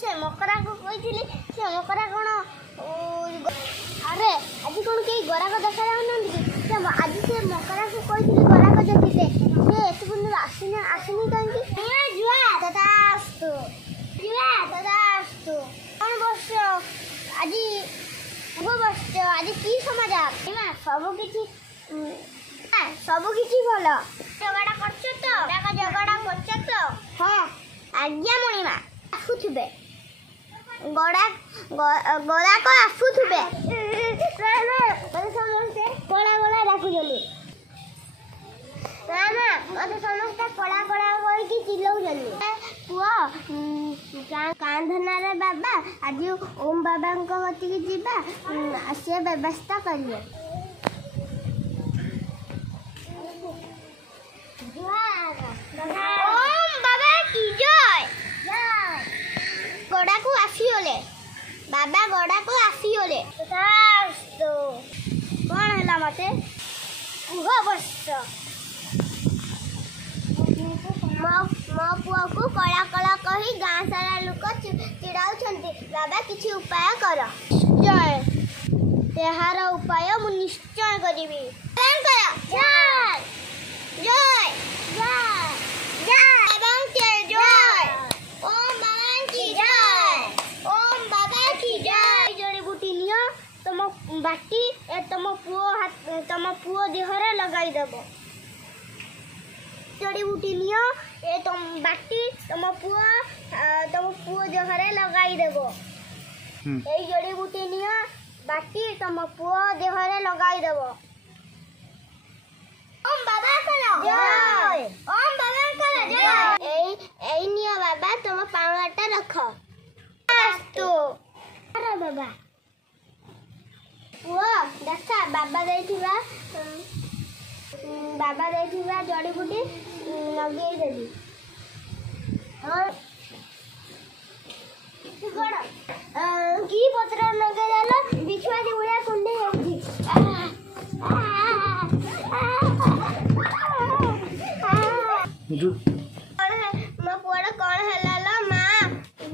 से मकरा को कही से मकरा कौन अरे आज कौन कई गराक देखा जाऊन आज से मकरा को कही गराक देखिते से एत दिन आसनी आसनी कहीं जुआ तथास्तु जुआ तथास्तु कौन बस आज बस आज की समाचार सबकिछि भल जगड़ा करछ तो जगड़ा करछ तो हाँ आज्ञा मणिमा आसुथिबे गड़ा गला को आसुथिबे समस्ते पड़ा गला डाकुजली ना मते समस्ते पड़ा पड़ा होई चिल्लाउजली पुआ कांधनारे बाबा आज ओम बाबा को हती जीवा से व्यवस्था करिए ओम बाबा की जय गड़ा को आसीओले बाबा गड़ा को आसीओले कौन है मते मो पुआ को कला कला कही गाँ सारा लोक चिड़ाउछंती बाबा किछि उपाय कर जय तेहार उपाय मु निश्चय करिबी जय जय जय जय ओम बाबा की जय ओम बाबा की जय जड़ी बूटी लियो तुम बाटी तुम पुओ देहरे लगाई देबो जड़ी बूटी लियो ए तुम बाटी तुम पुओ देहरे लगाई देबो ए जड़ी बूटी लियो बाटी तुम पुओ देहरे लगाई देबो ओम बाबा करो जय ओम बाबा करो जय ए नियो बाबा तुम पावटा रखो अस्तु अरे बाबा वो देखा बाबा देथिबा जड़ी बूटी लगे देली हां की पत्र लगे देला बिछुआदी उड़िया कुंडे होउची मो पुआड़ कौन हेला माँ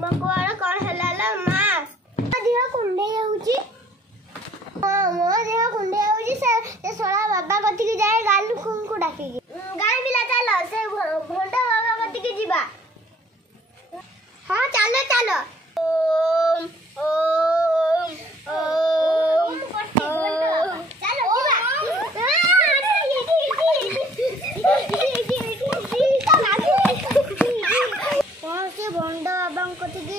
मो पुआड़ कौन हेला माँ देह कुंडे होउची मो देह कुंडे होउची से सोला बाबा कथि के जाए गालू खुम को डाकी गाय बिला चलो से भोंडा बाबा कथि के जीवा हां चलो चलो ओम ओम ओम चलो जीवा भंड बाबा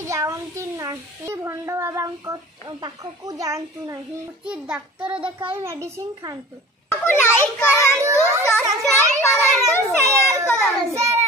जाती ना भंड बाबा पाखक जातु ना उचित डाक्तर देखाई मेडिसिन खातु। लाइक करूँ, सब्सक्राइब करूँ, शेयर करूँ।